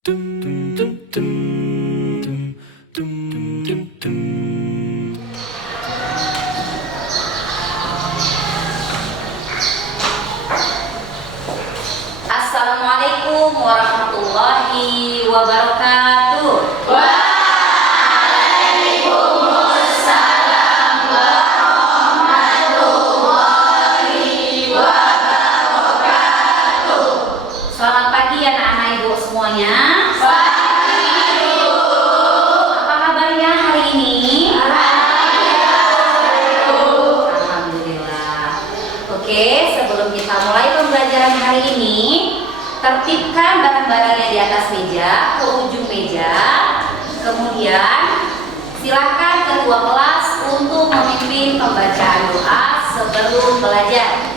Assalamualaikum warahmatullahi wabarakatuh. Waalaikumsalam warahmatullahi wabarakatuh. Selamat pagi anak-anak ibu semuanya. Pagi Bu. Apa kabarnya hari ini? Alhamdulillah. Oke, sebelum kita mulai pembelajaran hari ini, tertibkan barang-barangnya di atas meja, ke ujung meja. Kemudian silakan ketua kelas untuk memimpin pembacaan doa sebelum belajar.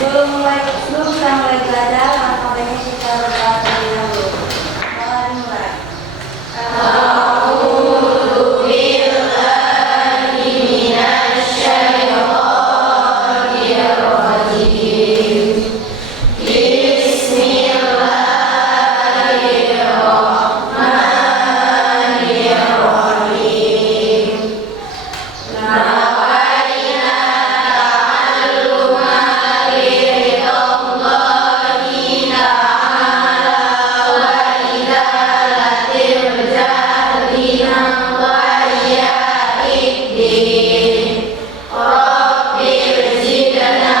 Sebelum kita mulai belajar, maka baiknya kita berdoa terlebih dahulu. Mari mulai. A'udzu billahi minasyaitonir rajim. Bismillahirrahmanirrahim. Nawaina ta'alluma biridhallahi ta'ala wa idalatil jahlina wa iya'iddin. Rabbir zidna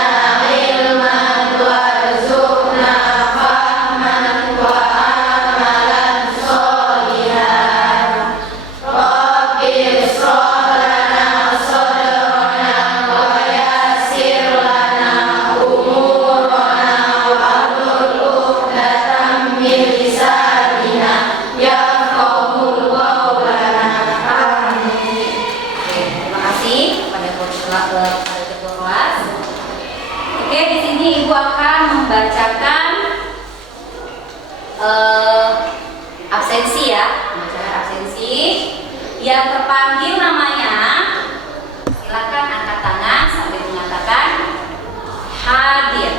ilman warzuqna fahman wa amalan sholihan. Rabbir shrah lana sadrana wa yassir lana umurana wahlul 'uqdatam min lisanina yafqahul qawlana. Amin. Terima kasih kepada ketua kelas. Oke, di sini ibu akan membacakan absensi ya, membacakan absensi. Yang terpanggil namanya, silakan angkat tangan sambil mengatakan hadir.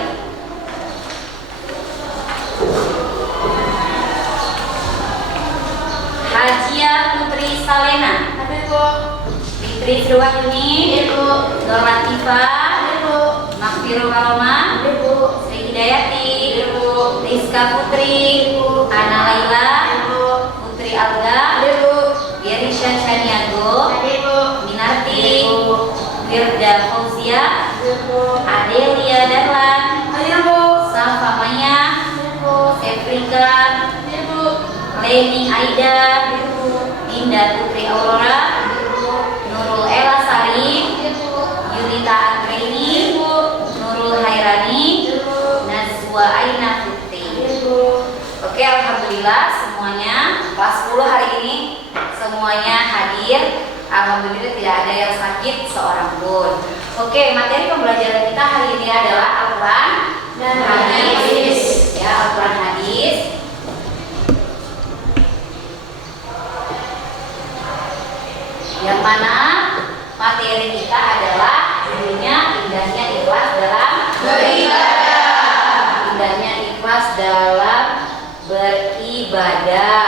Hajia Putri Salena, Hadir Bu. Fitri Sriwayuni, Hadir Bu. Nur Latifah, Hadir Bu. Makfirul Karoma, Hadir Bu. Sri Hidayati, Hadir Bu. Rizka Putri, Bu. Ana Laila, Hadir Bu. Putri Alga, Hadir Bu. Yerisha Shaniago, Hadir Bu. Minarti, Hadir Bu. Wirda Fauzia, Hadir Bu. Adelia Darlan, Hadir Bu. Safa Maya, Hadir Bu. Efrika, Hadir Bu. Leni Aida, Hadir Bu. Dinda Putri Aurora, Hadir Bu. Nurul Ela Sari, Hadir Bu. Yunita Anggreni, Nurul Hairani, Hadir Bu. Nazwa Aina Putri. Hadir Bu. Oke, alhamdulillah semuanya kelas 10 hari ini semuanya hadir. Alhamdulillah tidak ada yang sakit seorang pun. Oke, materi pembelajaran kita hari ini adalah Al-Quran dan hadis. Ya, Al-Quran hadis. Yang mana materi kita adalah judulnya indahnya ikhlas dalam Beribadah. indahnya ikhlas dalam beribadah.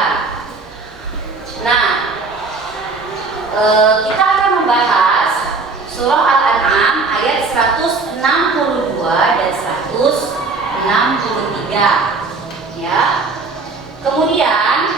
Nah, kita akan membahas surah Al-An'am ayat 162 dan 163. Ya. Kemudian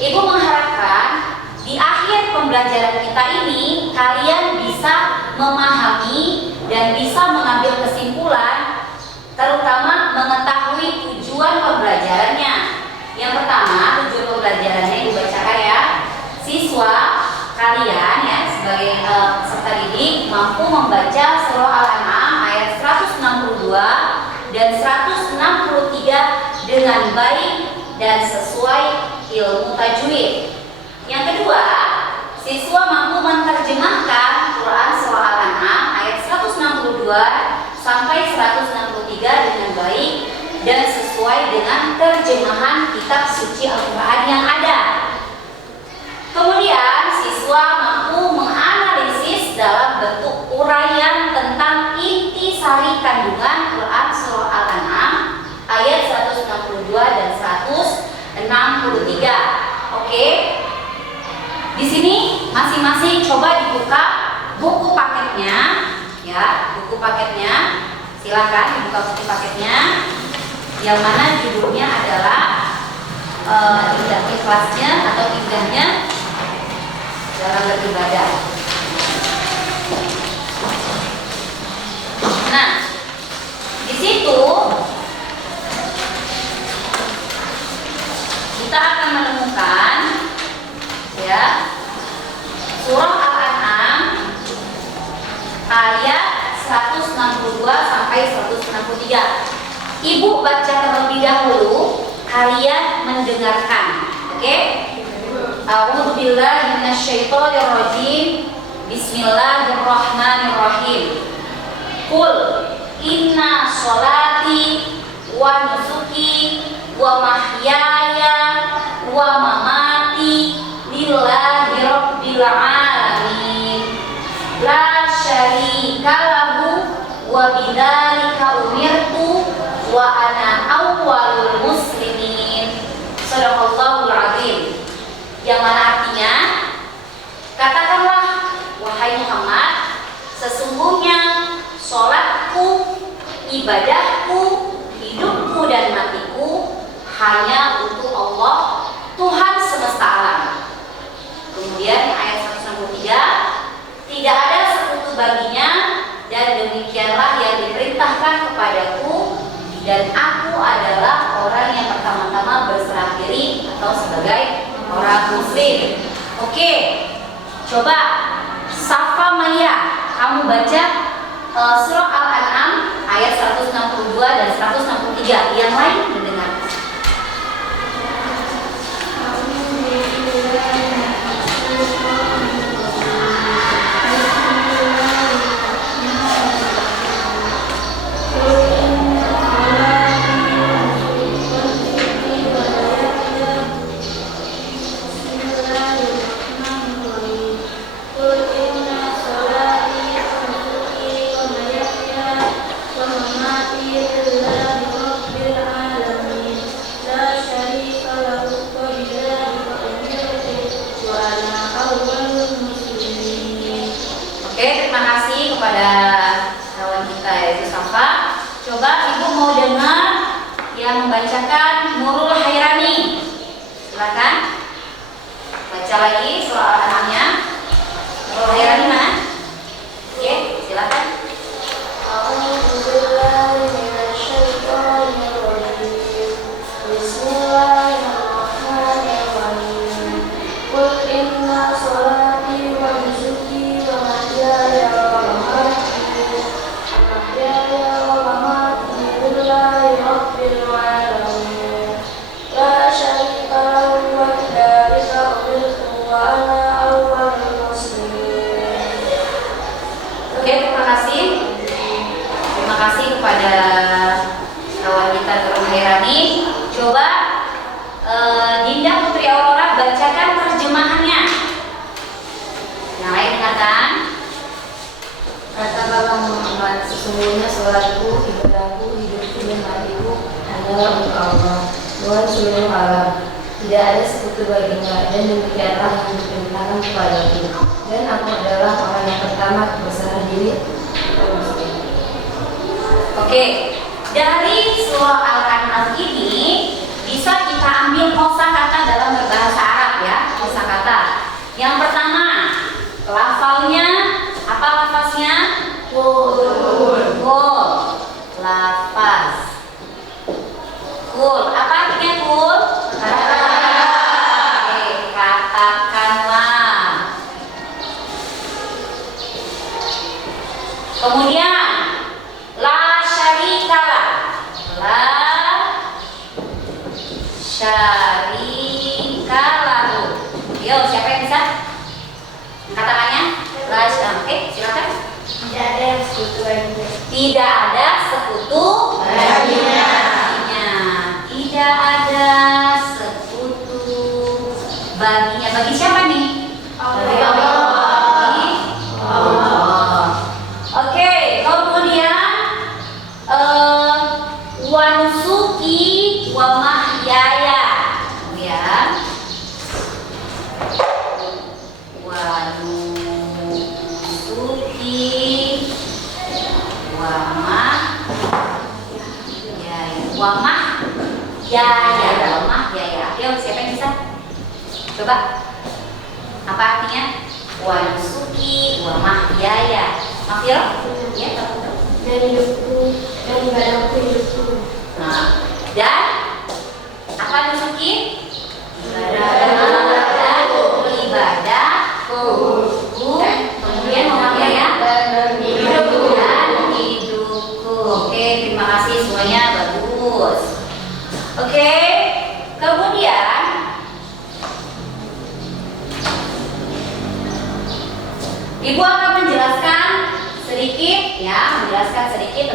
Ibu mengharapkan di akhir pembelajaran kita ini kalian bisa memahami dan bisa mengambil kesimpulan, terutama mengetahui tujuan pembelajarannya. Yang pertama, tujuan pembelajarannya Ibu bacakan ya. Siswa kalian ya sebagai peserta didik mampu membaca surah Al-An'am ayat 162 dan 163 dengan baik dan sesuai ilmu tajwid. Yang kedua, siswa mampu menerjemahkan Quran surah Al-An'am ayat 162 sampai 163 dengan baik dan sesuai dengan terjemahan kitab suci Al-Quran yang ada. Kemudian siswa mampu menganalisis dalam bentuk uraian tentang intisari kandungan Quran paketnya. Silakan dibuka buku paketnya. Yang mana judulnya adalah indah ikhlasnya atau indahnya dalam beribadah. Nah, di situ kita akan menemukan ya surah Al-An'am ayat 162 sampai 163. Ibu baca terlebih dahulu, kalian mendengarkan. Oke? A'udzubillahi minasyaitonirrajim. Bismillahirrahmanirrahim. Qul inna sholati wa nusuki wa mahyaya wa mamati lillahi rabbil alamin. La syarika lahu wa bidzalika umirtu wa ana awwalul muslimin. Shadaqallahul azim. Yang mana artinya, katakanlah wahai Muhammad, sesungguhnya sholatku, ibadahku, hidupku dan matiku hanya untuk Allah, Tuhan semesta alam. Kemudian ayat 163, tidak ada sekutu baginya dan demikianlah yang diperintahkan kepadaku, dan aku adalah orang yang pertama-tama berserah diri atau sebagai orang muslim. Oke, coba Safa Maya, kamu baca surah Al-An'am ayat 162 dan 163. Yang lain mendengar. Kepada kawan kita yaitu Safa, coba ibu mau dengar yang membacakan Nurul Hairani. Silakan baca lagi surah Al-An'amnya. Nurul Hairani mana? Oke, silakan. A'udzubillahi minasyaitonirrajim. Bismillahirrahmanirrahim. Qul inna sholati wa nusuki wa mahyaya kepada kawan kita Nurul Hairani. Coba Dinda Putri Aurora bacakan terjemahannya. Yang lain dengarkan. Katakanlah Muhammad, sesungguhnya sholatku, ibadahku, hidupku dan matiku hanyalah untuk Allah, Tuhan seluruh alam. Tidak ada sekutu baginya, dan demikianlah yang diperintahkan kepadaku, dan aku adalah orang yang pertama berserah diri atau muslim. Oke, dari surah Al-An'am ini bisa kita ambil kosakata dalam berbahasa Arab ya, kosakata. Yang pertama, lafalnya apa lafaznya? Kul. Lafaz. Kul. Apa artinya kul? Katakanlah. Kemudian la syarikalah. La syarikalahu. Yo, siapa yang bisa? Katakannya? La syarikalah. Oke, silakan. Tidak ada yang sekutu baginya. Tidak ada sekutu baginya. Tidak ada sekutu baginya. Bagi siapa nih? Bagi Allah. Oke, kemudian wanusuki wa mahyaya. Kemudian wanusuki wa mahyaya. Mahyaya. Ayo siapa yang bisa? Coba. Apa artinya? Wa nusuki wa mahyaya. Mafiro? Ya, tahu. Dan hidupku dan ibadahku hidupku. Nah, dan apa nusuki? Ibadahku. Dan kemudian mahyaya dan hidupku. Oke, terima kasih semuanya, bagus. Oke, kemudian Ibu akan menjelaskan sedikit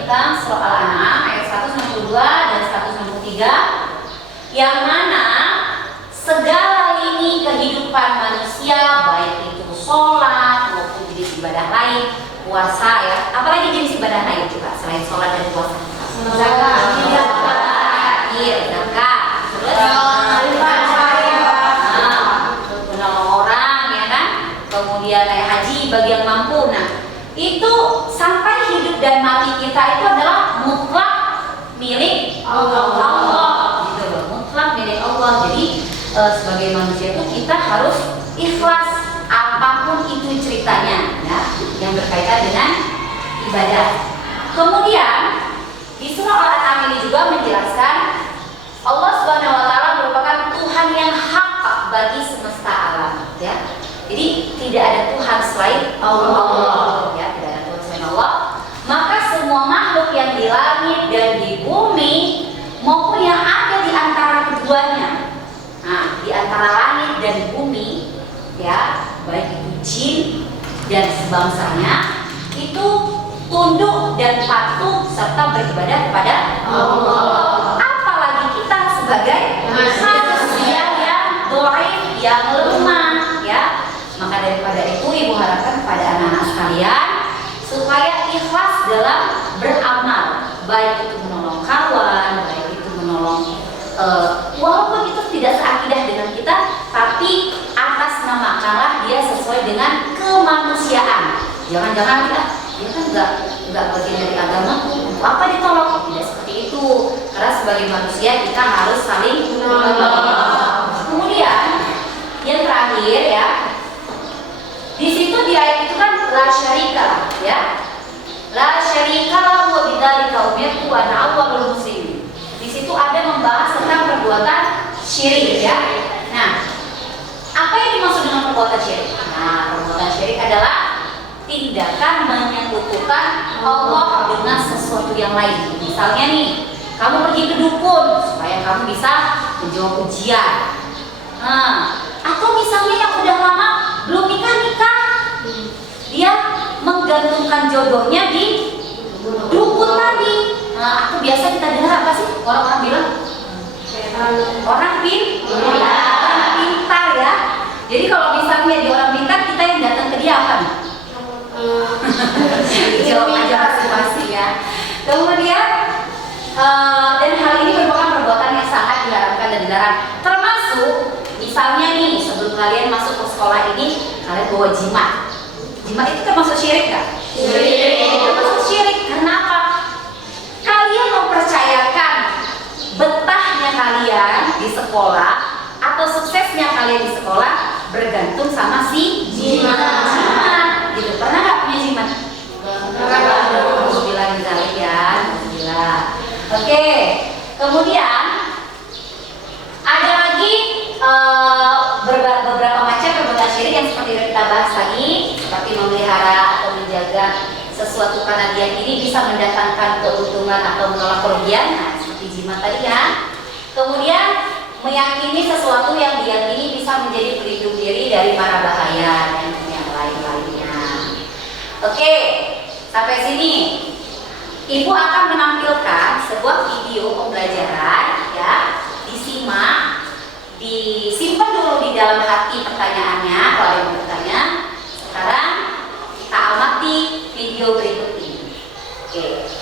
tentang surah Al-An'am ayat 162 dan 163 yang mana segala lini kehidupan manusia, baik itu sholat maupun jenis ibadah lain, puasa ya, apalagi jenis ibadah lain juga selain sholat dan puasa. Zakat, terus menolong orang ya kan, kemudian kayak haji bagi yang mampu. Nah, itu sampai hidup dan mati kita itu adalah mutlak milik Allah, gitu loh, mutlak milik Allah. Jadi sebagai manusia itu kita harus ikhlas apapun itu ceritanya ya, yang berkaitan dengan ibadah. Kemudian di surah Al-An'am ini juga menjelaskan Allah Subhanahu wa taala merupakan Tuhan yang hak bagi semesta alam ya. Jadi tidak ada Tuhan selain Allah ya, tidak ada Tuhan selain Allah. Maka semua makhluk yang di langit dan di bumi maupun yang ada di antara keduanya. Nah, di antara langit dan bumi ya, baik itu jin dan sebangsanya itu tunduk dan patuh serta beribadah kepada Allah. Apalagi kita sebagai manusia yang dhaif, yang lemah ya. Maka daripada itu ibu harapkan kepada anak-anak sekalian supaya ikhlas dalam beramal, baik itu menolong kawan, baik itu menolong walaupun itu tidak seakidah dengan kita, tapi atas nama Allah dia sesuai dengan kemanusiaan. Jangan-jangan dia kan nggak bagian dari agama, untuk apa ditolong? Tidak seperti itu. Karena sebagai manusia kita harus saling menolong. Kemudian yang terakhir ya, di situ di ayat itu kan la syarika ya, la syarika wa bidzalika umirtu wa ana awwalul muslimin. Di situ ada membahas tentang perbuatan syirik ya. Nah, apa yang dimaksud dengan perbuatan syirik? Nah, perbuatan syirik adalah tindakan menyekutukan Allah dengan sesuatu yang lain. Misalnya nih, kamu pergi ke dukun supaya kamu bisa menjawab ujian. Nah, atau misalnya yang udah lama belum nikah, dia menggantungkan jodohnya di dukun tadi. Nah, atau biasa kita dengar apa sih orang-orang bilang? Orang pintar ya. Jadi kalau misalnya di orang pintar, kita yang datang ke dia apa nih? Jawab aja masing-masing ya. Kemudian dan hal ini merupakan perbuatan yang sangat diharamkan dan dilarang. Termasuk misalnya nih, sebelum kalian masuk ke sekolah ini, kalian bawa jimat. Jimat itu termasuk syirik nggak? Syirik. Termasuk syirik. Kenapa? Kalian mempercayakan betahnya kalian di sekolah atau suksesnya kalian di sekolah bergantung sama si jimat. Gitu. Pernah nggak punya jimat? Alhamdulillah ya. Alhamdulillah. Oke. Kemudian ada lagi beberapa macam perbuatan syirik yang seperti yang kita bahas tadi, seperti memelihara atau menjaga sesuatu karena dia ini bisa mendatangkan keuntungan atau menolak kerugian, nah, seperti jimat tadi ya. Kemudian meyakini sesuatu yang diyakini bisa menjadi pelindung diri dari mara bahaya dan yang lain-lainnya. Oke, sampai sini Ibu akan menampilkan sebuah video pembelajaran ya, disimak, disimpan dulu di dalam hati pertanyaannya kalau ada yang bertanya. Sekarang kita amati video berikut ini. Oke.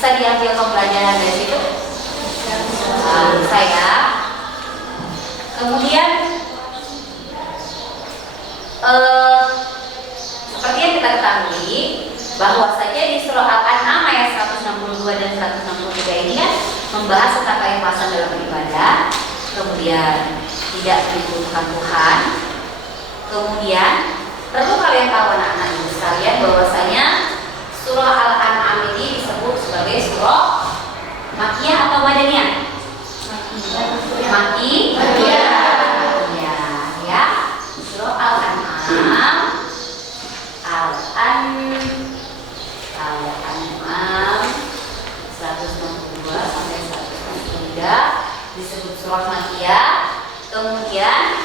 Bisa diambil pembelajaran dari situ? Bisa ya. Kemudian seperti yang kita ketahui bahwa saja di surah Al-An'am ayat 162 dan 163 ini kan membahas tentang keikhlasan dalam beribadah, kemudian tidak dibutuhkan Tuhan. Kemudian perlu kalian tahu anak-anak ibu sekalian bahwasanya surah Al-An'am ini disebut sebagai surah Makkiyah atau Madaniyah? Makkiyah. Ya. Surah Al-An'am. Al-An'am 162 sampai 163 disebut surah Makkiyah. Kemudian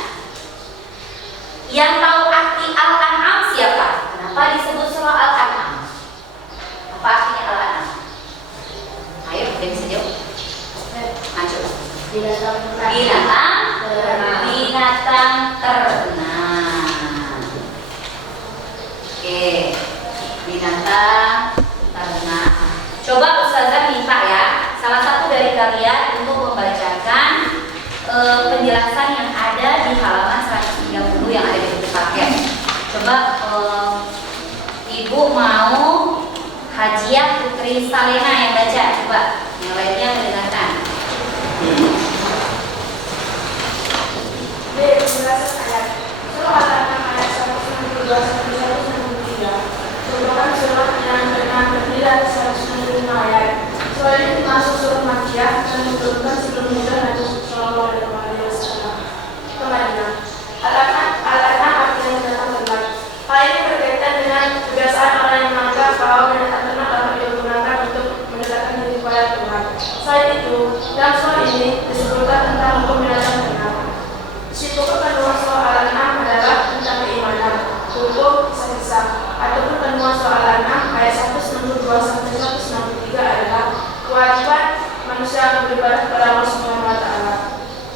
yang tahu arti Al-An'am siapa? Kenapa disebut surah Al-An'am? Apa artinya Al-An'am? Ayo, mungkin bisa jawab. Maju. Binatang ternak. Oke, binatang ternak. Coba Ustazah minta ya, salah satu dari kalian untuk membacakan penjelasan yang ada di halaman 130 yang ada di buku paket. Coba Ibu mau Hajiah Putri Salena yang baca, coba yang lainnya mendengarkan. Penjelasan ayat surah Al-An'am ayat 162 sampai 163 merupakan surah yang terdiri dari 165 ayat. Surah ini termasuk surah Makkiyah dan diturunkan sebelum hijrah Nabi Sallallahu Alaihi Wasallam ke Madinah. Al-An'am artinya binatang ternak. Hal ini berkaitan dengan kebiasaan orang yang menganggap bahwa binatang ternak dapat digunakan untuk mendekatkan diri kepada Tuhan. Selain itu, dalam surah ini disebutkan tentang hukum binatang ternak. Pokok kandungan surah Al-An'am adalah tentang keimanan, hukum, kisah-kisah. Ataupun kandungan surah Al-An'am ayat 162 sampai 163 adalah kewajiban manusia beribadah kepada Allah Subhanahu wa Ta'ala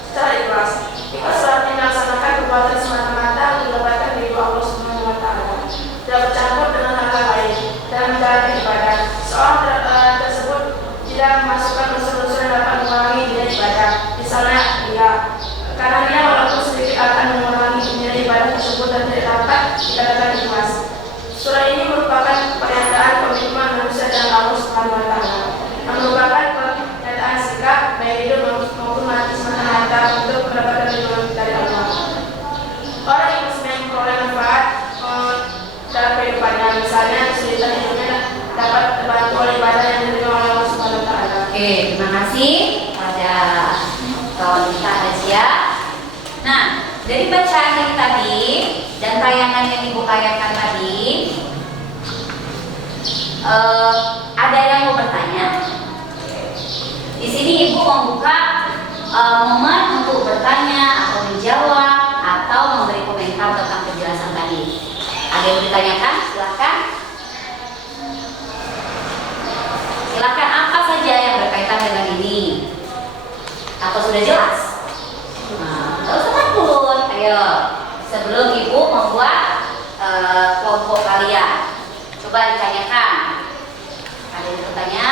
secara ikhlas. Jika sholat ini dilaksanakan perbuatan semata-mata untuk mendapatkan ridho Allah Subhanahu wa Ta'ala, tidak bercampur dengan hal lain dalam menjalankan ibadah. Seorang tersebut tidak memasukkan unsur-unsur yang dapat mengurangi dia ibadah, misalnya dia. Karena dia walaupun sedikit akan mengurangi nilai ibadah tersebut dan tidak dapat dikatakan ikhlas. Surah ini merupakan pernyataan komitmen manusia dan Allah Subhanahu wa Ta'ala. Merupakan pernyataan sikap baik hidup maupun mati semata-mata untuk mendapatkan ridho dari Allah. Orang yang sedang memperoleh manfaat dalam kehidupannya, misalnya kesulitan hidupnya dapat terbantu oleh ibadah yang diterima oleh Allah Subhanahu wa Ta'ala. Oke, terima kasih pada kawan kita Asia. Nah, dari bacaan yang tadi dan tayangan yang Ibu tayangkan tadi, ada yang mau bertanya? Di sini Ibu membuka momen untuk bertanya atau menjawab atau memberi komentar tentang penjelasan tadi. Ada yang ditanyakan? Silakan. Silakan, apa saja yang berkaitan dengan ini? Atau sudah jelas? Nah, tidak usah takut. Ayo, sebelum Ibu membuat kelompok kalian, coba ditanyakan. Ada yang bertanya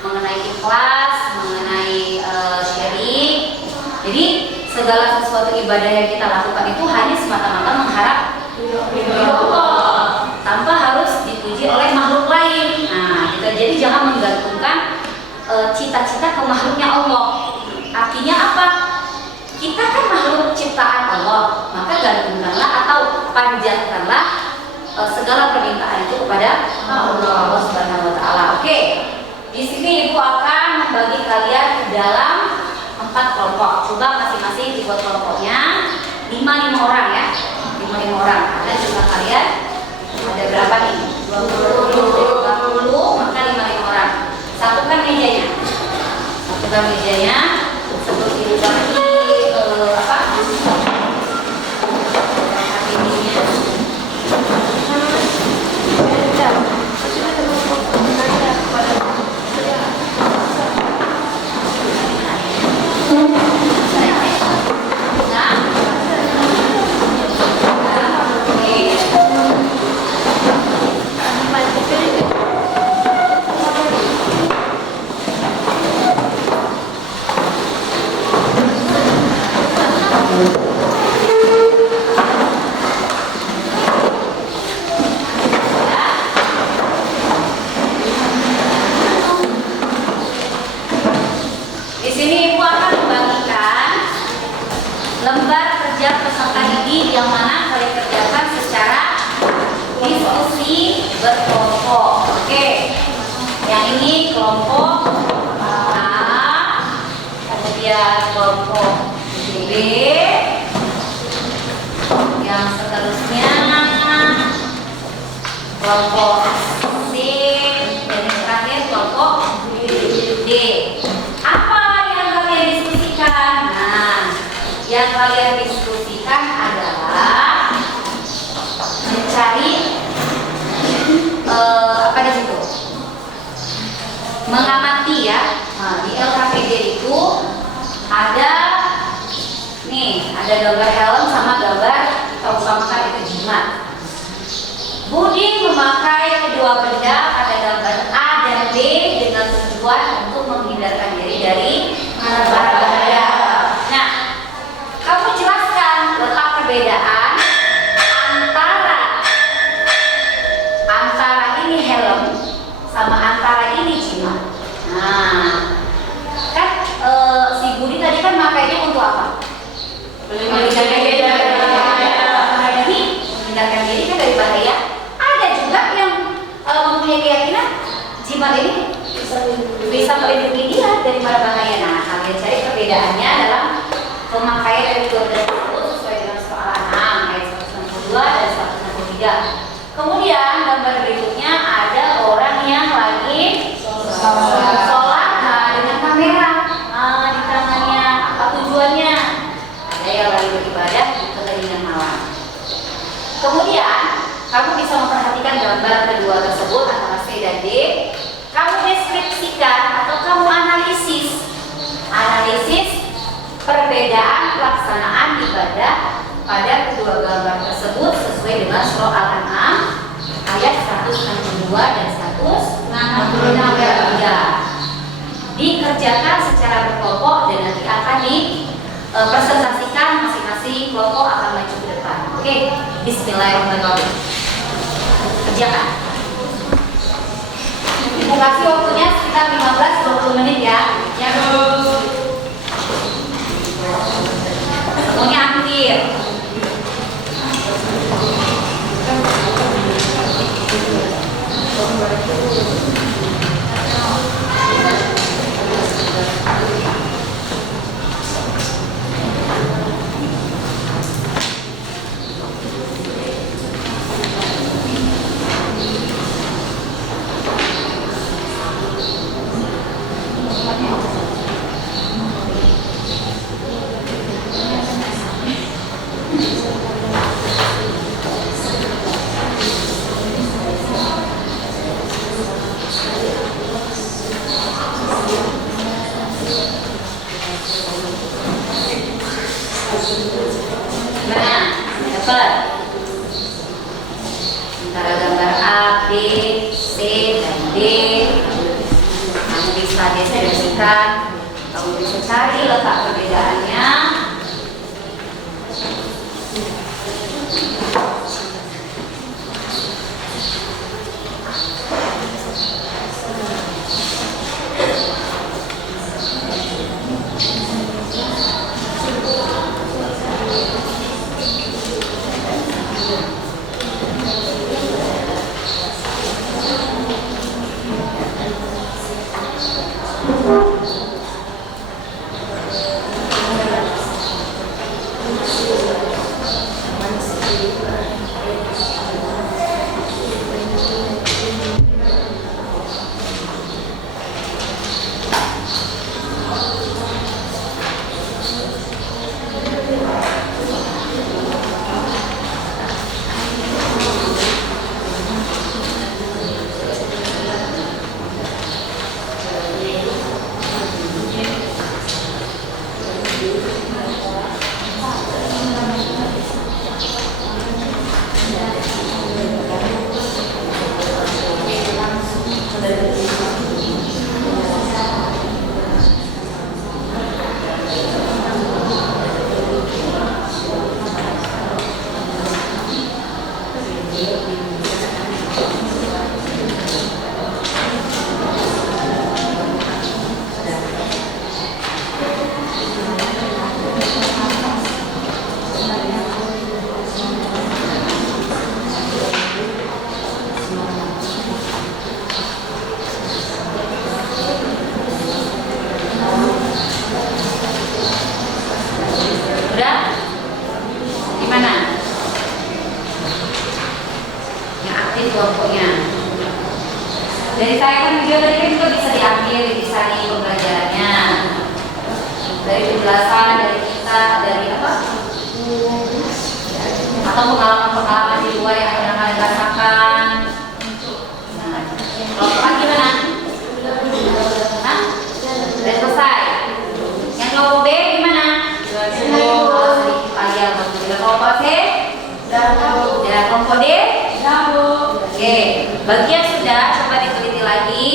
mengenai ikhlas, mengenai syirik. Jadi segala sesuatu ibadah yang kita lakukan itu hanya semata-mata mengharap ridho Allah, tanpa harus dipuji oleh makhluk lain. Nah, jadi jangan menggantungkan cita-cita ke makhluknya Allah. Artinya apa? Kita kan makhluk ciptaan Allah, maka gantungkanlah atau panjatkanlah segala permintaan itu kepada Allah Subhanahu wa Ta'ala. Oke. Di sini Ibu akan membagi kalian ke dalam 4 kelompok. Coba masing-masing dibuat kelompoknya 5 orang ya. 5 orang. Ada jumlah kalian ada berapa nih? 20, maka 5 orang. Satukan mejanya. Satukan mejanya seperti tadi apa? Di sini Ibu akan membagikan lembar kerja peserta didik yang mana kalian kerjakan secara diskusi berkelompok. Oke, yang ini kelompok A, kemudian kelompok B, yang seterusnya kelompok C, dan yang terakhir kelompok D. Apa yang kalian diskusikan? Nah, yang kalian diskusikan adalah mencari apa di situ? Mengamati ya. Nah, di LKPD itu ada nih, ada gambar helm sama gambar kita utamakan itu jimat. Budi memakai kedua benda pada gambar A dan B dengan tujuan untuk menghindarkan diri dari bahaya. Nah, kamu jelaskan letak perbedaan antara ini helm sama antara ini jimat. Nah, kan si Budi tadi kan makainya untuk apa? Menghindarkan diri dari bahaya. Ini menghindarkan diri kan dari bahaya. Ada juga yang mempunyai keyakinan jimat ini bisa melindungi dia dari bahaya. Nah, kalian cari perbedaannya dalam pemakaian dari kedua benda tersebut sesuai dengan soal 6 ayat 162 dan 163. Kemudian gambar berikutnya ada orang yang lagi sholat dengan kamera di tangannya. Apa tujuannya? Ada yang lagi beribadah di keheningan malam. Kemudian kamu bisa memperhatikan gambar kedua tersebut antara C dan D. Kamu deskripsikan atau kamu analisis perbedaan pelaksanaan ibadah pada kedua gambar tersebut sesuai dengan surah Al-An'am ayat 162 dan 163. Dikerjakan secara berkelompok dan nanti akan dipresentasikan masing-masing kelompok akan maju ke depan. Oke, bismillahirrahmanirrahim. Kerjakan. Ibu kasih waktunya sekitar 15-20 menit ya. Semuanya aktif. Dapat antara gambar A, B, C, dan D. Kamu bisa deskripsikan, kamu bisa cari letak perbedaannya. dari penjelasan dari kita, dari apa? Atau pengalaman-pengalaman di luar yang pernah kalian rasakan. Nah, kelompok gimana? Nah, sudah selesai. Yang kelompok B gimana? Sedikit aja. Kelompok C? Ya, kelompok D? Oke, bagian sudah coba diteliti lagi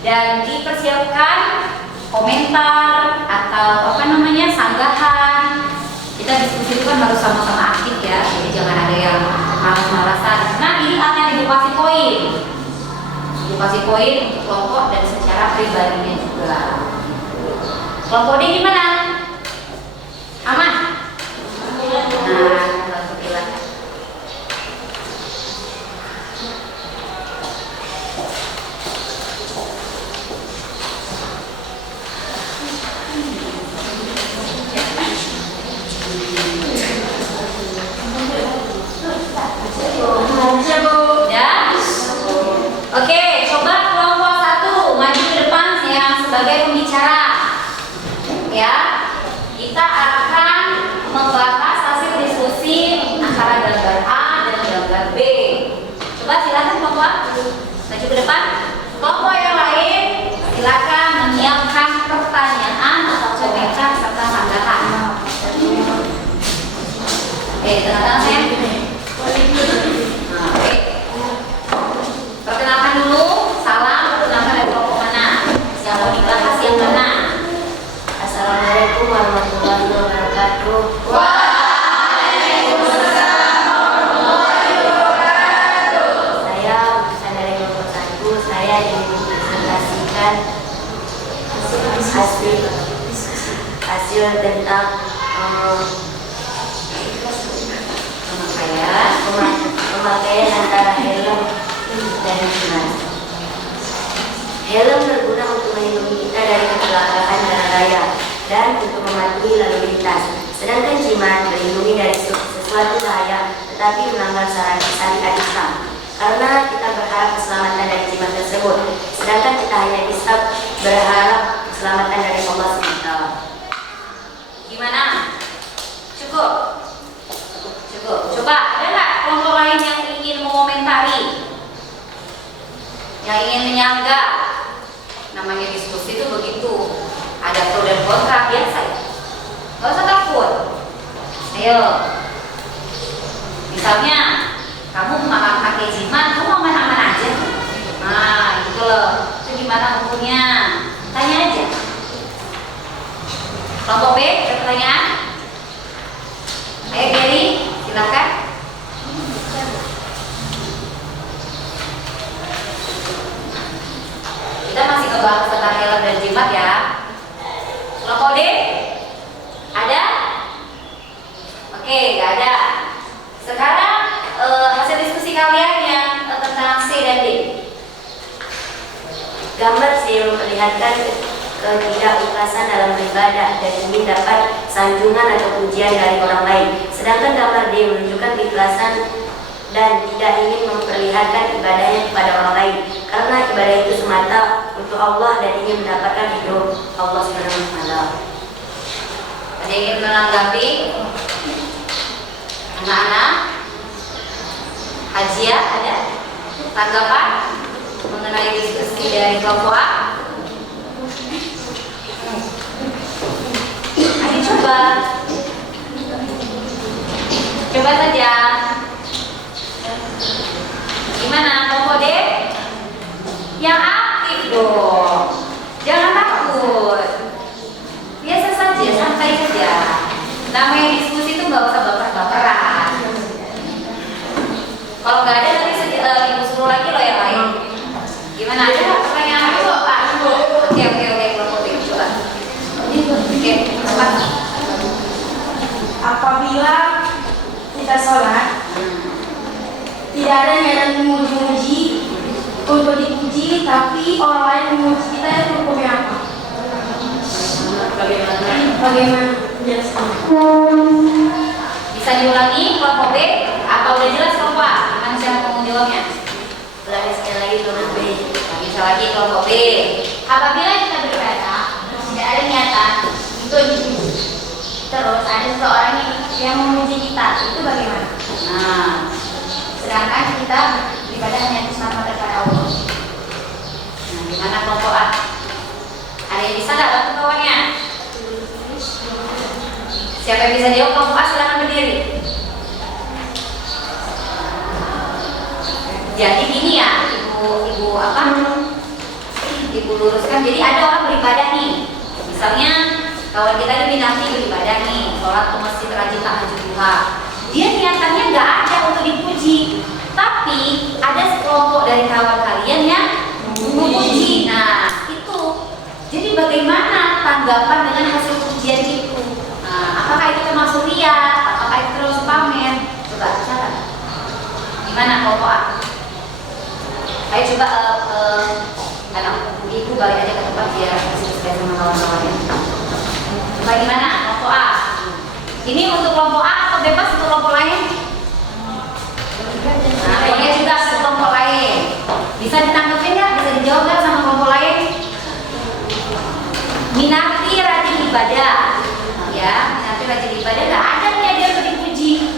dan dipersiapkan komentar atau apa namanya sanggahan. Kita diskusi itu kan harus sama-sama aktif ya, jadi jangan ada yang malas-malasan. Nah, ini akan edukasi poin untuk kelompok dan secara pribadinya juga. Kelompok D gimana? Aman? Nah, alhamdulillah. Ya? Oke, coba kelompok 1 maju ke depan yang sebagai pembicara. Ya, kita akan membahas hasil diskusi antara gambar A dan gambar B. Coba silakan kelompok maju ke depan. Kelompok yang lain silakan menyiapkan pertanyaan atau komentar serta sanggahan. Oke, tengah-tengah saya. Nah, oke. Perkenalkan dulu, salam, perkenalkan dari kelompok mana? Yang mau dibahas yang mana? Assalamualaikum warahmatullahi wabarakatuh. Saya utusan dari kelompok 1. Saya ingin mempresentasikan hasil tentang pemakaian antara helm dan jimat. Helm berguna untuk melindungi kita dari kecelakaan jalan raya dan untuk mematuhi lalu lintas. Sedangkan jimat melindungi dari sesuatu bahaya tetapi melanggar syariat Islam. Karena kita berharap keselamatan dari jimat tersebut, sedangkan kita hanya bisa berharap keselamatan dari Allah SWT. Gimana? Cukup? Cukup. Coba ada nggak kelompok lain yang ingin mengomentari? Yang ingin menyanggah? Namanya diskusi itu begitu. Ada pro dan kontra biasa ya. Gak usah takut. Ayo. Misalnya kamu pakai jimat, kamu aman-aman aja. Nah, gitu loh. Itu gimana hukumnya? Tanya aja. Kelompok B, ada pertanyaan? Ayo Gary, silakan. Kita masih ngebahas tentang helm dan jimat ya. Kelompok D, ada? Oke, gak ada. Sekarang hasil diskusi kalian yang tentang C dan D. Gambar C memperlihatkan ketidakikhlasan dalam beribadah dan ingin dapat sanjungan atau pujian dari orang lain. Sedangkan gambar D menunjukkan keikhlasan dan tidak ingin memperlihatkan ibadahnya kepada orang lain, karena ibadah itu semata untuk Allah dan ingin mendapatkan hidup Allah SWT. Ada yang ingin menanggapi? Anak-anak? Hajia ada? Tanggapan mengenai diskusi dari kelompok A? Ayo coba. Coba saja. Gimana kelompok D? Yang aktif dong. Jangan takut. Biasa saja, santai saja. Namanya diskusi itu nggak usah baper-baperan. Kalau nggak ada nanti ibu suruh lagi loh yang lain. Gimana aja pertanyaan itu Pak? Oke kelompok B coba. Oke, cepat. Apabila kita sholat, tidak ada niatan memuji-muji untuk dipuji, tapi orang lain memuji kita, itu hukumnya apa? Bagaimana? Jelaskan. Bisa diulangi kelompok B? Apa udah jelas kelompok A? Gimana cara kamu jawabnya? Ulangi sekali lagi kelompok B. Bisa lagi kelompok B. Apabila kita berkata tidak ada niatan untuk Nah, sedangkan kita beribadah hanya untuk selamat kepada Allah. Nah, gimana kelompok A? Ada yang bisa nggak bantu kawannya? Siapa yang bisa jawab kelompok A silakan berdiri. Jadi gini ya, ibu luruskan. Jadi ada orang beribadah nih. Misalnya kawan kita ini bintang 3 beribadah nih, sholat ke masjid, rajin tahajud duha. Dia niatannya nggak ada untuk dipuji, tapi ada sekelompok dari kawan kalian yang memuji. Nah itu, jadi bagaimana tanggapan dengan hasil pujian itu? Nah, apakah itu termasuk ria? Apakah itu terus pamer? Coba cara. Gimana kelompok A? Ayo coba anak ibu balik aja ke tempat biar diskusi sama kawan-kawannya. Bagaimana kelompok A? Ini untuk kelompok A atau bebas untuk kelompok lain? Nah, pokoknya juga ada kelompok lain. Bisa ditangkapin nggak? Bisa dijawab nggak sama kelompok lain? Minati rajin ibadah, ya. Minati rajin ibadah nggak ada nih dia untuk dipuji.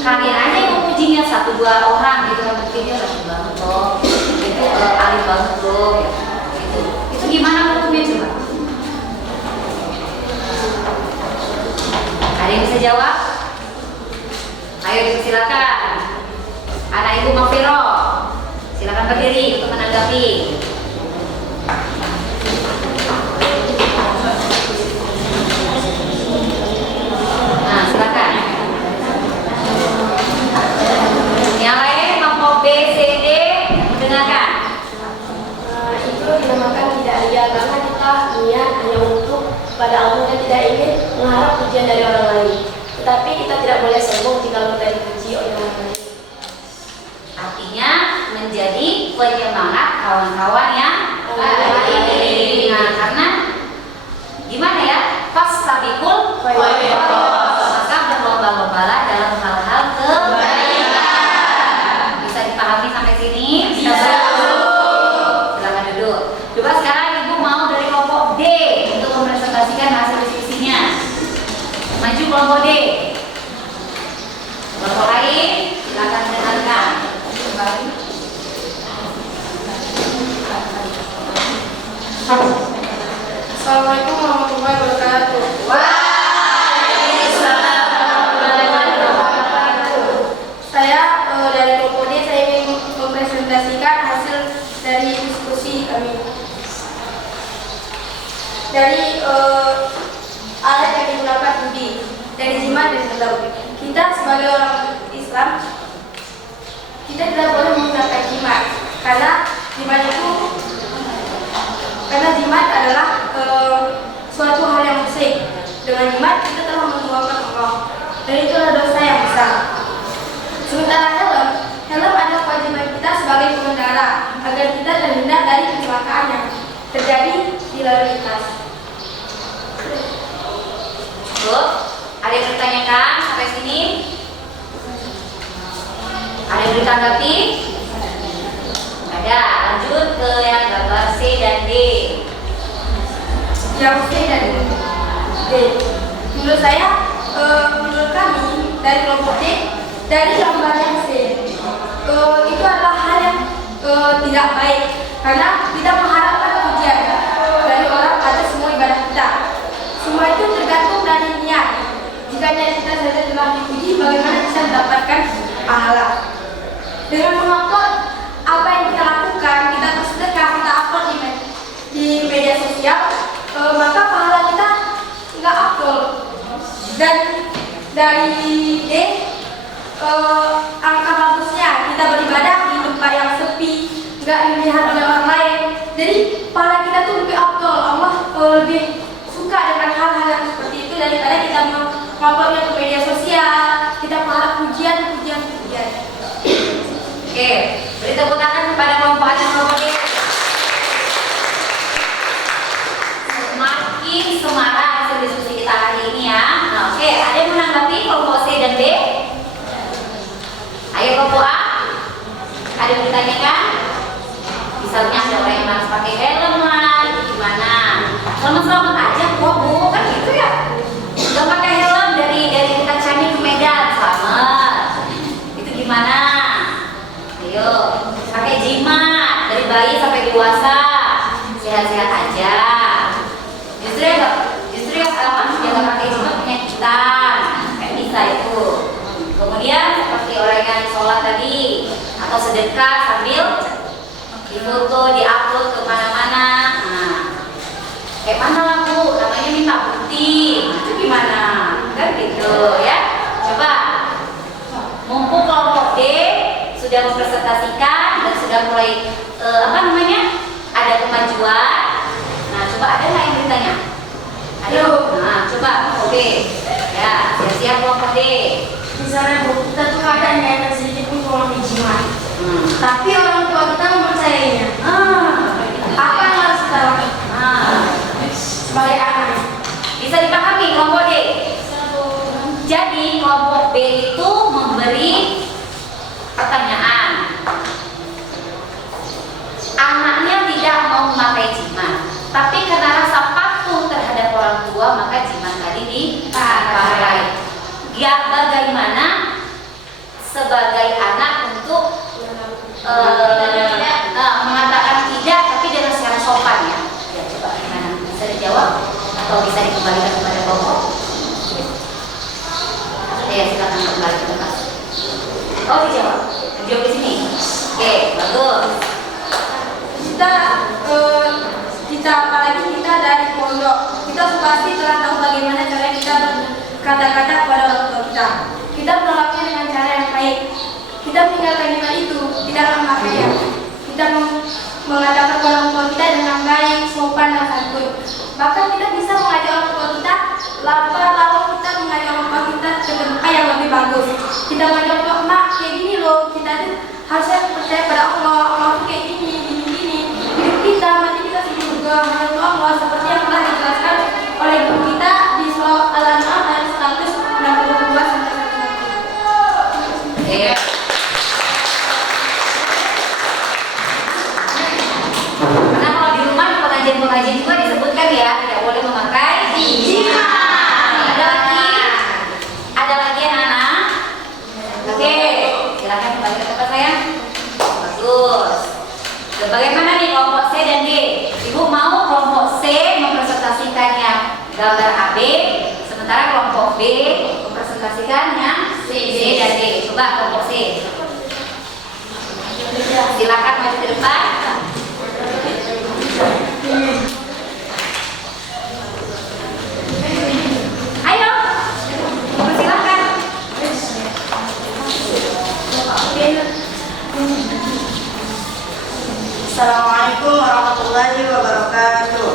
Kalian aja yang memujinya 1-2 orang gitu kan, mungkin dia rajin banget loh, itu alim banget loh, gitu. Itu gimana hukumnya coba? Ada yang bisa jawab? Ayo silakan. Anak ibu Mafiro, silakan berdiri untuk menanggapi. Nah, silakan. Yang lain kelompok B, C, D, dengarkan. Itu dinamakan tidak ria karena kita niat hanya untuk pada Allah dan tidak ingin mengharap pujian dari orang lain. Tetapi kita tidak boleh sombong jika kita dipuji oleh orang lain. Artinya menjadi penyemangat kawan-kawan yang lain. Nah, karena gimana ya? Fastabiqul khairat. Maka berlomba-lombalah dalam hal-hal kebaikan. Bisa dipahami sampai sini? Bisa. Silakan duduk. Coba sekarang ibu mau dari kelompok D untuk mempresentasikan hasil diskusinya. Maju kelompok D. Kelompok lain silakan dengarkan. Assalamualaikum warahmatullahi wabarakatuh. Waalaikumsalam warahmatullahi wabarakatuh. Saya dari kelompok D, saya ingin mempresentasikan hasil dari diskusi kami. Dari alat yang digunakan judi, dari jimat dan helm. Kita sebagai orang Islam, kita tidak boleh menggunakan jimat karena jimat adalah suatu hal yang musik. Dengan jimat kita telah menduakan Allah dan itu adalah dosa yang besar. Sementara helm adalah kewajiban kita sebagai pengendara agar kita terhindar dari kecelakaan yang terjadi di lalu lintas. Cukup? Ada yang bertanyakan sampai sini? Ada yang ditanggapi? Ada. Lanjut ke yang gambar C dan D. Yang C dan D. Menurut saya, menurut kami dari kelompok D, dari gambar yang C, itu adalah hal yang tidak baik karena kita mengharapkan pujian dari orang atas semua ibadah kita. Semua itu tergantung dari niat. Jika niat kita saja telah dipuji, bagaimana bisa mendapatkan pahala? Dengan mengupload apa yang kita lakukan, kita bersedekah, kita upload di media sosial, maka pahala kita nggak upload. Dan dari D, angka bagusnya kita beribadah di tempat yang sepi, nggak dilihat oleh orang lain. Jadi pahala kita tuh lebih upload. Allah lebih suka dengan hal-hal yang seperti itu daripada kita menguploadnya ke media sosial. Kita pahala pujian. Oke, beri tepuk tangan kepada kelompok A dan kelompok D. Semakin semarak hasil diskusi kita hari ini ya. Nah, oke, ada yang menanggapi kelompok C dan D? Ayo kelompok A. Ada yang ditanyakan? Misalnya ada orang yang harus pakai helm lah, itu gimana? Selamat aja kok bu, kan gitu ya. Gak pakai helm dari kita Candi ke Medan nikah sambil difoto, diupload ke mana-mana. Nah, kayak mana lah Bu, namanya minta bukti, itu gimana? Kan gitu ya. Coba, mumpung kelompok D sudah mempresentasikan dan sudah mulai ada kemajuan. Nah, coba ada nggak yang ditanya? Ada. Nah, coba kelompok D. Ya, siap-siap kelompok D. Misalnya Bu, kita tuh kadang nggak ada sedikit pun orang dijimat. Tapi orang tua kita mempercayainya. Apa yang harus kita lakukan? Sebagai anak. Bisa dipahami kelompok D. Jadi kelompok B itu memberi pertanyaan. Anaknya tidak mau memakai jimat, tapi karena rasa patuh terhadap orang tua maka jimat tadi dipakai. Ya, bagaimana sebagai anak untuk mengatakan tidak tapi dengan secara sopan ya? Ya, coba gimana? Bisa dijawab atau bisa dikembalikan kepada kelompok? Ya, silakan kembali ke tempat. Oh, dijawab. Dijawab di sini. Oke, bagus. Kita apalagi kita dari pondok, kita pasti telah tahu bagaimana cara kita berkata-kata kepada orang tua kita. Kita menolaknya dengan cara yang baik. Kita meninggalkan jimat itu tidak dalam pakaian. Kita mengatakan kepada orang tua kita dengan baik, sopan dan santun. Bahkan kita bisa mengajak orang tua kita, lalu kita mengajak orang tua kita ke tempat yang lebih bagus. Kita mengajak orang tua, mak kayak gini loh, kita tuh harusnya percaya pada Allah. Allah tuh kayak gini. Hidup kita, mati kita juga hanya untuk Allah seperti yang telah dijelaskan oleh guru kita di surah Al-An'am ayat 162 sampai 161. Karena kalau di rumah di pengajian juga disebutkan ya tidak boleh memakai jimat. Ada lagi anak-anak. Oke, silakan kembali ke tempat saya. Bagus. Bagaimana nih kelompok C dan D? Ibu mau kelompok C mempresentasikannya gambar AB, sementara kelompok B mempresentasikannya C dan D. Coba kelompok C. Silakan maju ke depan. Ayo, silakan. Assalamualaikum warahmatullahi wabarakatuh.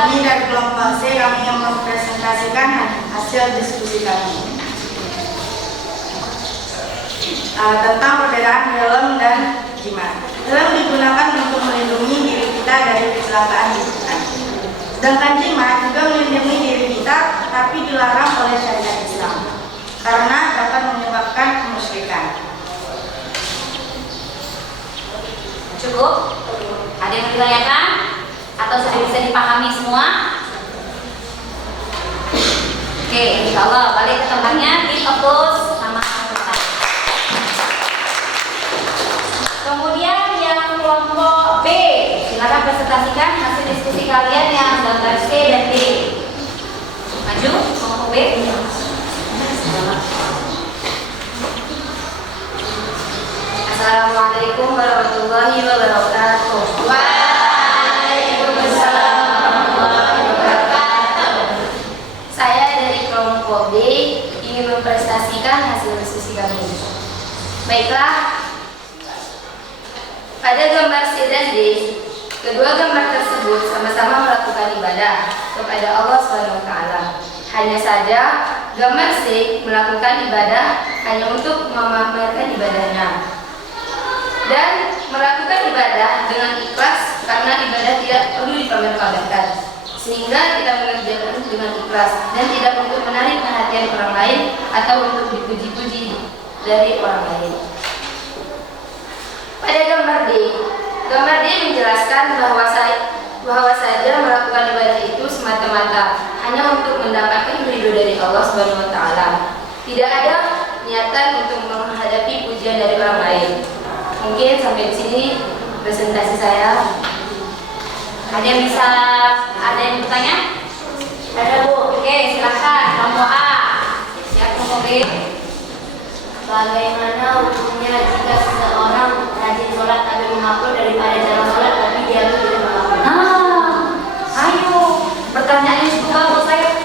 Kami dari kelompok C kami yang mempresentasikan hasil diskusi kami tentang perbedaan helm dan jimat. Helm digunakan untuk melindungi diri kita dari kecelakaan di jalan. Sedangkan jimat juga melindungi diri kita, tapi dilarang oleh syariat Islam karena dapat menyebabkan kemusyrikan. Cukup? Ada yang ditanyakan? Atau sudah bisa dipahami semua? Oke, insya Allah balik ke tempatnya, dihapus nama kita. Kemudian yang kelompok B, silakan presentasikan hasil diskusi kalian yang gambar C dan D. Maju, kelompok B. Assalamualaikum warahmatullahi wabarakatuh. Waalaikumsalam warahmatullahi wabarakatuh. Saya dari kelompok B ingin mempresentasikan hasil diskusi kami. Baiklah, pada gambar C dan D, kedua gambar tersebut sama-sama melakukan ibadah kepada Allah SWT. Hanya saja gambar C melakukan ibadah hanya untuk memamerkan ibadahnya dan melakukan ibadah dengan ikhlas karena ibadah tidak perlu dipamer-pamerkan, sehingga kita mengerjakan dengan ikhlas dan tidak untuk menarik perhatian orang lain atau untuk dipuji-puji dari orang lain. Pada gambar D menjelaskan bahwa saja melakukan ibadah itu semata-mata hanya untuk mendapatkan ridho dari Allah SWT. Tidak ada niatan untuk menghadapi pujian dari orang lain. Mungkin sampai di sini presentasi saya. Ada yang bertanya? Ada Bu. Oke, silakan kelompok A. Siap kelompok B. Bagaimana hukumnya jika seseorang rajin sholat tapi mengupload daripada jarang sholat tapi dia tidak mengupload? Ayo, pertanyaannya juga buat saya.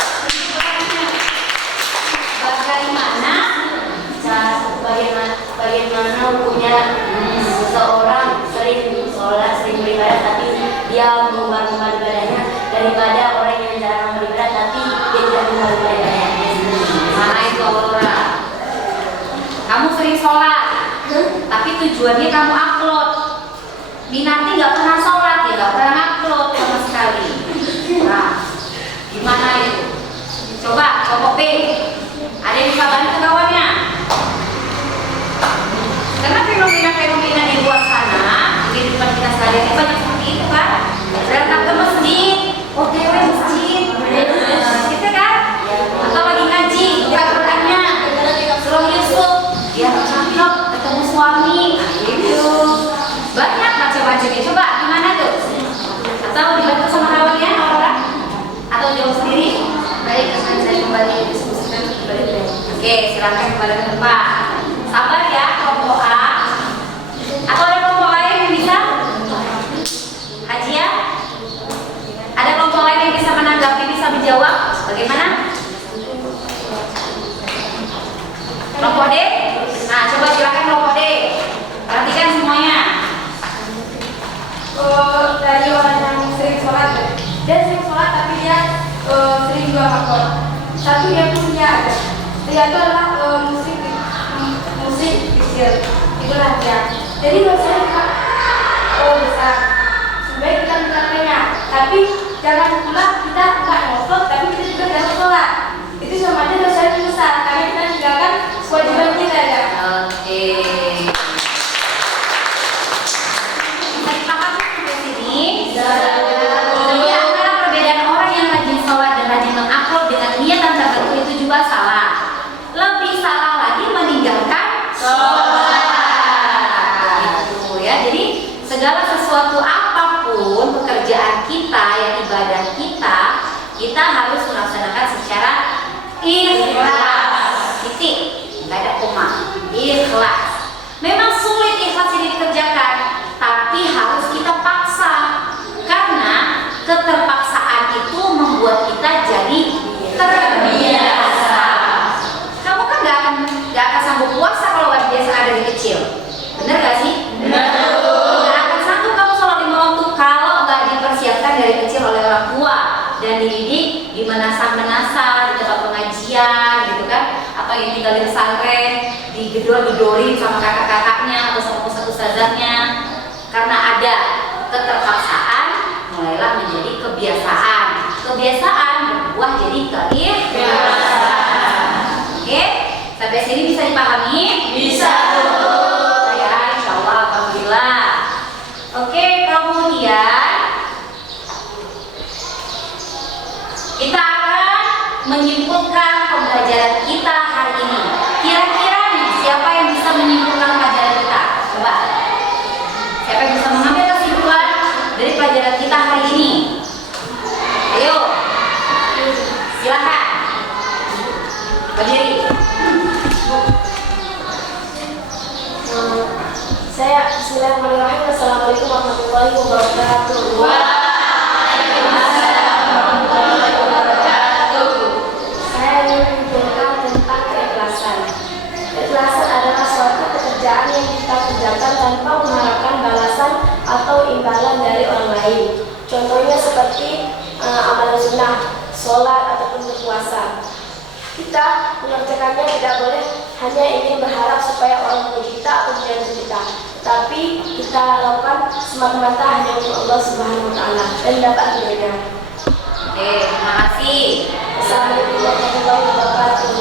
Bagaimana hukumnya seseorang sering sholat, sering beribadah tapi dia mengumbar-ngumbar ibadahnya daripada orang yang jarang beribadah tapi dia tidak mengumbar ibadahnya? Mana itu Aurora? Kamu sering sholat, tapi tujuannya kamu upload. Minati nggak pernah sholat ya, nggak pernah upload sama sekali. Nah, gimana itu? Coba kelompok B, ada yang bisa bantu kawannya? Karena fenomena-fenomena di luar sana, di depan kita sehari-hari banyak seperti itu kan. Datang ke masjid, OTW masjid, gitu kan? Atau lagi ngaji, buka Qurannya, Surah Yusuf, dia cakep, ketemu suami, gitu. Banyak macam-macamnya. Coba gimana tuh? Atau dibantu sama kawannya, orang? Atau jawab sendiri? Baik, akan saya kembali diskusikan kembali. Oke, silakan kembali ke depan. Sabar ya, kelompok A. Atau ada kelompok lain yang bisa? Hajia? Ada kelompok lain yang bisa menanggapi, bisa menjawab? Bagaimana? Kelompok D? Nah, coba silakan kelompok D. Perhatikan semuanya. Dari orang yang sering sholat, dia sering sholat tapi dia sering juga upload. Satu dia punya ada, dia itu adalah musik kecil, itulah dia. Jadi dosanya juga besar. Sebaik kita mencampainya, tapi jangan pula kita nggak ngupload tapi kita juga jangan sholat. Itu sama aja dosanya besar karena kita tinggalkan kewajiban kita ya. Oke. Bisa dipahami sampai sini? Jadi antara perbedaan orang yang rajin sholat dan rajin mengupload dengan niatan tertentu itu juga salah. Lebih salah lagi meninggalkan sholat. Gitu ya. Jadi segala sesuatu apapun pekerjaan kita, yang ibadah kita, kita harus melaksanakan secara ikhlas. Titik. Nggak ada koma. Ikhlas. Memang sulit ikhlas ini dikerjakan, tapi harus kita paksa karena keterpaksaan itu membuat kita jadi terbiasa. Kamu kan nggak akan sanggup puasa kalau nggak biasa dari kecil, bener gak sih? Bener. Nggak akan sanggup kamu sholat 5 waktu kalau nggak dipersiapkan dari kecil oleh orang tua dan dididik di menasah-menasah, di tempat pengajian, gitu kan? Atau yang tinggal di pesantren, digedor-gedorin sama kakak-kakaknya atau sama ustaz-ustazahnya. Karena ada keterpaksaan, mulailah menjadi kebiasaan. Kebiasaan berbuah jadi keikhlasan. Oke, sampai sini bisa dipahami? Bisa. Ya, insya Allah, alhamdulillah. Oke, kemudian kita akan menyimpulkan pembelajaran kita hari ini. Kira-kira nih, siapa yang bisa menyimpulkan pelajaran kita? Coba. Siapa yang bisa mengambil kesimpulan dari pelajaran kita hari ini? Ayo, silakan. Berdiri. Saya Bismillahirrahmanirrahim. Assalamualaikum warahmatullahi wabarakatuh. Saya ingin menunjukkan tentang keikhlasan. Keikhlasan adalah suatu pekerjaan yang kita kerjakan tanpa mengharapkan balasan atau imbalan dari orang lain. Contohnya seperti amalan sunnah, sholat ataupun berpuasa. Kita mengerjakannya tidak boleh hanya ingin berharap supaya orang memuji kita atau menjadi kita, tapi kita lakukan semata-mata hanya untuk Allah Subhanahu Wa Taala dan dapat ridhonya. Oke, terima kasih. Assalamualaikum warahmatullahi wabarakatuh.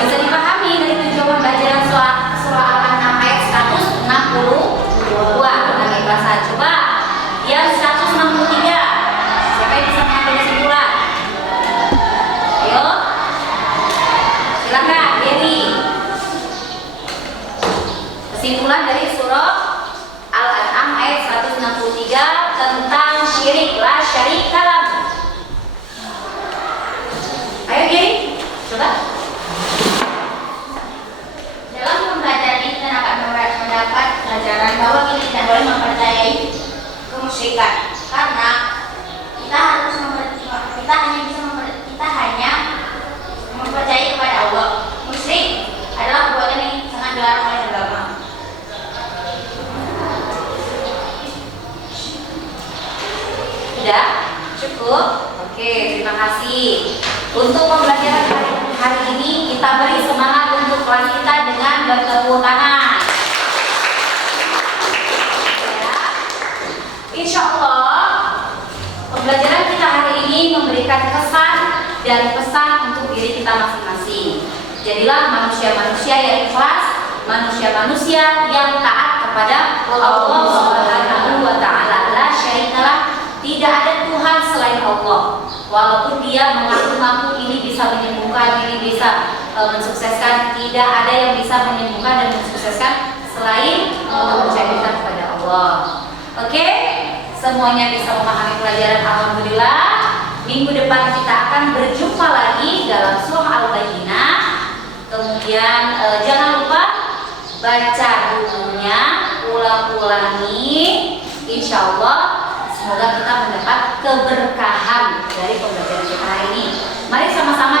Bisa dipahami dari tujuan pembelajaran surah Al-An'am ayat 162 tentang keikhlasan. Coba yang 163. Siapa yang bisa mengambil kesimpulan? Ayo, silakan Dewi. Kesimpulan dari surah Al-An'am ayat 163 tentang syirik la syarika lahu. Ayo Dewi. kita tidak boleh mempercayai kemusyrikan, karena kita hanya mempercayai kepada Allah. Musyrik adalah perbuatan yang sangat dilarang oleh agama. Sudah cukup? Oke, terima kasih. Untuk pembelajaran hari ini kita beri semangat untuk kelas kita dengan bertepuk tangan. Ya. Insya Allah pembelajaran kita hari ini memberikan kesan dan pesan untuk diri kita masing-masing. Jadilah manusia-manusia yang ikhlas, manusia-manusia yang taat kepada Allah Subhanahu wa Ta'ala. La syarikalah, tidak ada Tuhan selain Allah. Walaupun dia mengaku-ngaku ini bisa menyembuhkan, ini bisa mensukseskan, tidak ada yang bisa menyembuhkan dan mensukseskan selain mempercayakan kepada Allah. Oke? Semuanya bisa memahami pelajaran, alhamdulillah. Minggu depan kita akan berjumpa lagi dalam surah Al-Bayyinah. Kemudian jangan lupa baca bukunya, ulang-ulangi. Insya Allah semoga kita mendapat keberkahan dari pembelajaran kita hari ini. Mari sama-sama